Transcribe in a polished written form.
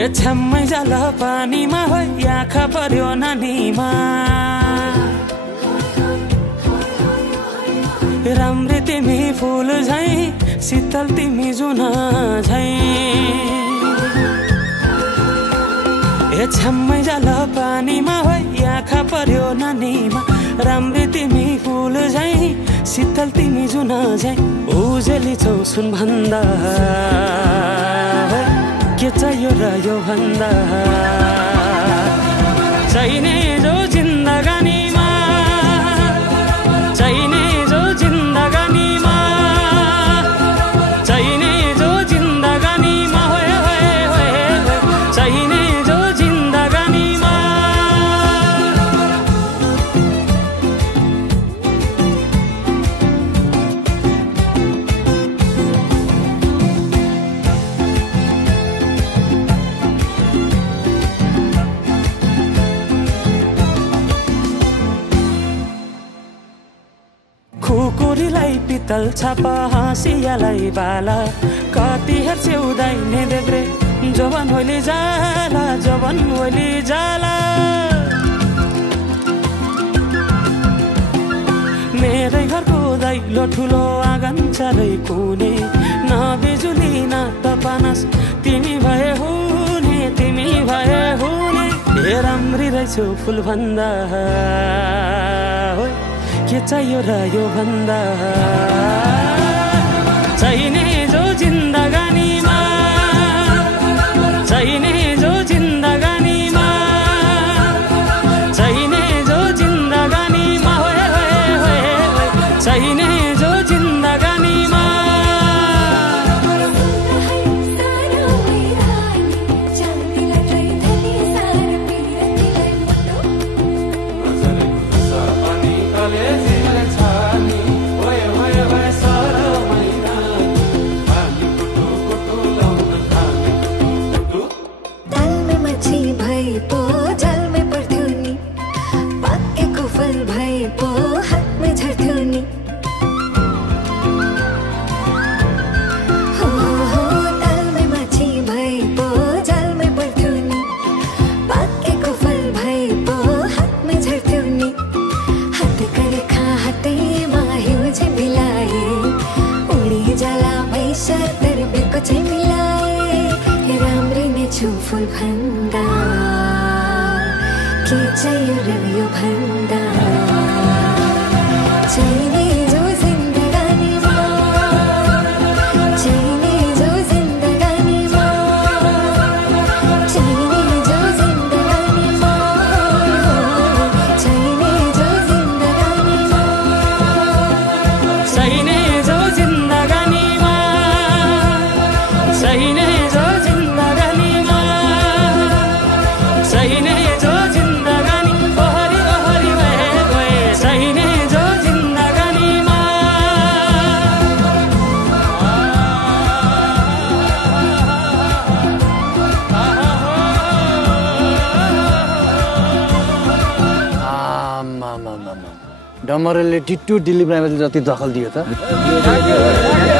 ए छ्याम्मै जाल पानीमा हो आँखा पर्यो नानीमा राम्री तिमी फुल झैं शीतल तिमी जुन झैं ए छ्याम्मै जाल पानीमा हो आँखा पर्यो नानीमा राम्री तिमी फुल झैं शीतल तिमी जुन झैं उजेली छौ सुन भन्दा के चाहियो र यो भन्दा चाहिने जो जिन्दगानीमा चाहिने जो जिन्दगानीमा चाहिने जो जिन्दगानीमा होए होए होए चाहिने जो जिन्दगानीमा खुकुरीलाई पितल छापा हाँसियालाई बाला कति हेर्छौ दाइने देब्रे जवन होली जाला जवन होली जाला मेरै घरको दैलो ठुलो आँगन चारै कुने न बिजुली न त पानस तिमी भए हुने तिमी भए हुने ए राम्री रहेछौ फुल भन्दा के चाहियो र यो भन्दा चाहिने जो जिन्दगानीमा चाहिने जो जिन्दगानीमा चाहिने जो जिन्दगानीमा होए होए होए चाहिने जो जिन्दगानीमा फुल भन्दा के चाहियो र यो भन्दा चाहिने जो जिन्दगानीमा चाहिने जो जिन्दगानीमा चाहिने जो जिन्दगानीमा चाहिने जो जिन्दगानीमा चाहिने जो जिन्दगानीमा चाहिने जो चाहिने जो जिन्दगानी ओहरी ओहरी भए गए चाहिने जो जिन्दगानीमा डमरेलले टिट्टु दिल्ली प्राइमेरी जति दखल दियो त